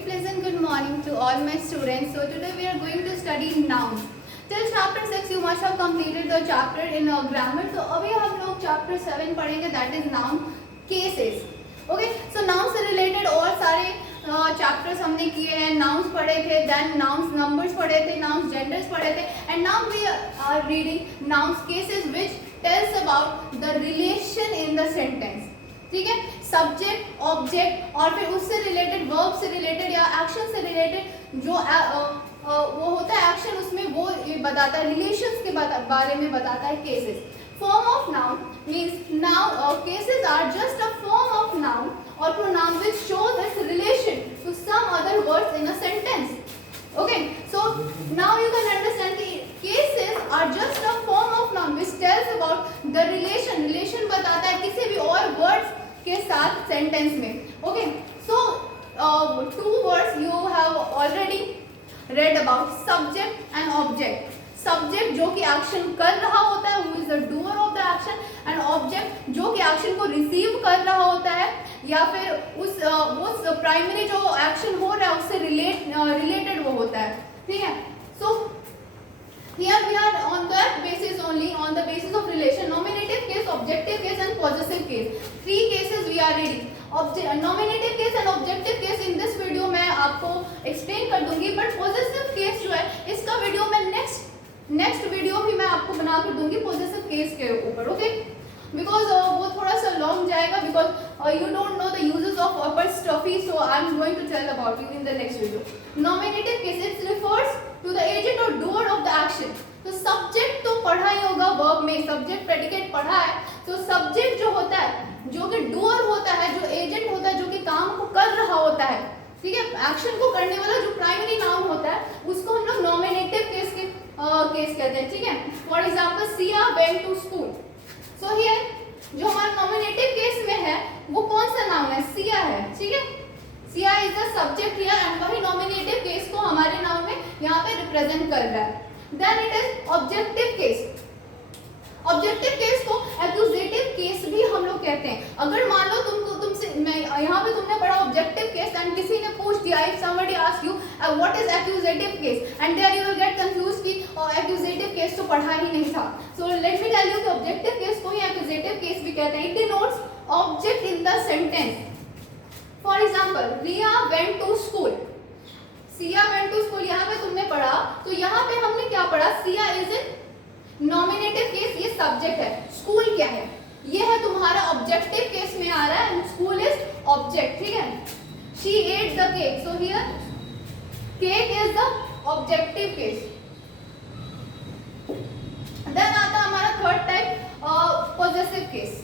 very pleasant good morning to all my students. So today we are going to study nouns. Till chapter 6 you must have completed the chapter in grammar. So अभी हम लोग chapter 7 पढ़ेंगे, that is noun cases. Okay, so nouns से related और सारे chapters हमने किए हैं. Nouns पढ़े थे, then nouns numbers पढ़े थे, nouns genders पढ़े थे, and now we are reading nouns cases which tells about the relation in the sentence. ठीक है, सब्जेक्ट ऑब्जेक्ट और फिर उससे रिलेटेड वर्ब से रिलेटेड या एक्शन से रिलेटेड जो वो होता है एक्शन, उसमें वो ये बताता है, रिलेशंस के बारे में बताता है. Cases, form of noun means noun, cases are just a form of noun और pronoun which shows its relation to some other words in a sentence. Okay, so now you can understand that cases are just a form of noun which tells about the relation. Relation बताता है किसी भी और words के साथ sentence में. Okay, so two words you have already read about, subject and object. Subject जो कि action कर रहा होता है, who is the doer of the action, and object जो कि action को receive कर रहा होता है या फिर उस प्राइमरी जो एक्शन हो रहा है उससे रिलेटेड वो होता है. ठीक है, सो here we are on that basis only, on the basis of relation, nominative case, objective case and possessive case. Three cases we are reading. Nominative case and objective case in this video मैं आपको explain कर दूंगी, but possessive case जो है इसका video मैं next video भी मैं आपको बना कर दूंगी possessive case के ऊपर. ओके, बिकॉज वो थोड़ा सा लॉन्ग जाएगा, because you don't know the uses of apostrophe, so I am going to tell about it in the next video. Nominative case, it refers to the agent or doer of the action. तो subject तो पढ़ा ही होगा, verb में subject predicate पढ़ा है. तो subject जो होता है, जो कि डूअर होता है, जो एजेंट होता है, जो कि काम को कर रहा होता है, ठीक है, एक्शन को करने वाला जो प्राइमरी नाउन होता है उसको हम लोग नॉमिनेटिव केस कहते हैं. ठीक है, for example Siya went to school. So here जो हमारा नॉमिनेटिव केस में है वो कौन सा नाउन है? सिया है. ठीक है, Siya is the subject here and वही नॉमिनेटिव केस को हमारे नाउन में यहाँ पे रिप्रेजेंट कर रहा है. Then it is objective case. Objective case को एक्यूजेटिव केस भी हम लोग कहते हैं. अगर मान लो तुमसे यहाँ पे तुमने पढ़ा ऑब्जेक्टिव केस एंड किसी ने पूछ दिया, if somebody ask you what is accusative case, and there you will get confused कि एक्यूजेटिव केस तो पढ़ा ही नहीं था. So let me tell you कि ऑब्जेक्टिव केस को ही एक्यूजेटिव केस भी कहते हैं. It denotes object in the sentence. For example, Riya went to school. Siya went to school यहाँ पे तुमने पढ़ा, तो यहाँ पे हमने क्या पढ़ा? Siya is in nominative case, ये सब्जेक्ट है. स्कूल क्या है? ये है तुम्हारा ऑब्जेक्टिव केस में आ रहा है एंड स्कूल इज ऑब्जेक्ट. ठीक है, she ate the cake, so here cake is the objective case. Then आता हमारा third type, possessive case.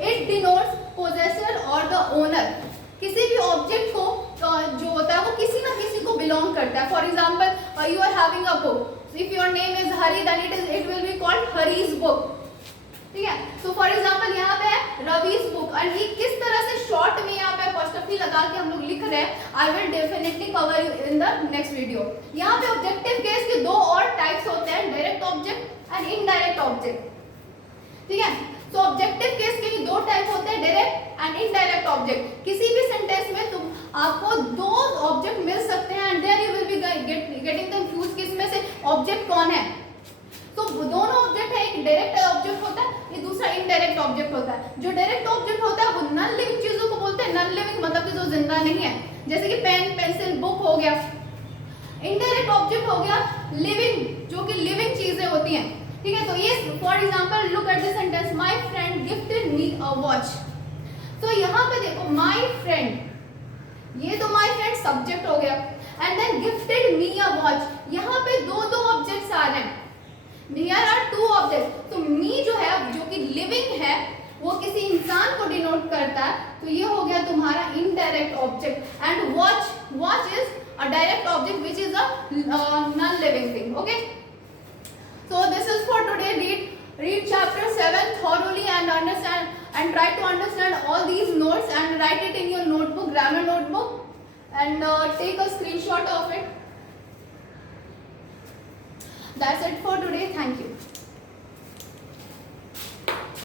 It denotes possessor और द ओनर. किसी भी ऑब्जेक्ट को जो होता है वो किसी ना किसी को बिलोंग करता है. For example, you are having a book. If your name is Hari, then it will be called Hari's book. ठीक है, so for example यहाँ पे है रवि's book और ये किस तरह से शॉर्ट में यहाँ पे apostrophe लगा के हम लोग लिख रहे हैं. I will definitely cover in the next video. यहाँ पे ऑब्जेक्टिव केस के दो और टाइप्स होते हैं, direct object and indirect object. ठीक है, तो ऑब्जेक्टिव केस के ही दो टाइप होते हैं, डायरेक्ट एंड इनडायरेक्ट ऑब्जेक्ट. किसी भी सेंटेंस में तुम आपको दो ऑब्जेक्ट मिल सकते हैं and there you will be getting confuse कि इसमें से ऑब्जेक्ट कौन है. तो दोनों ऑब्जेक्ट है, एक डायरेक्ट ऑब्जेक्ट होता है, ये दूसरा इनडायरेक्ट ऑब्जेक्ट होता है. जो डायरेक्ट ऑब्जेक्ट होता है वो नॉन लिविंग चीजों को बोलते हैं. नॉन लिविंग मतलब कि जो जिंदा नहीं है, जैसे कि पेन, पेंसिल, बुक हो गया. इनडायरेक्ट ऑब्जेक्ट हो गया लिविंग, जो कि लिविंग चीजें होती हैं. ठीक है, तो ये for example look at the sentence, my friend gifted me a watch. तो यहाँ पे देखो माई फ्रेंड, ये तो माई फ्रेंड सब्जेक्ट हो गया and then gifted me a watch. यहाँ पे दो ऑब्जेक्ट्स आ रहे हैं. Here are two object. तो मी जो है, जो कि लिविंग है, वो किसी इंसान को डिनोट करता है, तो ये हो गया तुम्हारा indirect object. And watch is a direct object which is a non living thing. Okay, so this is for today. Read chapter 7 thoroughly and understand and try to understand all these notes and write it in your notebook, grammar notebook, and take a screenshot of it. That's it for today. Thank you.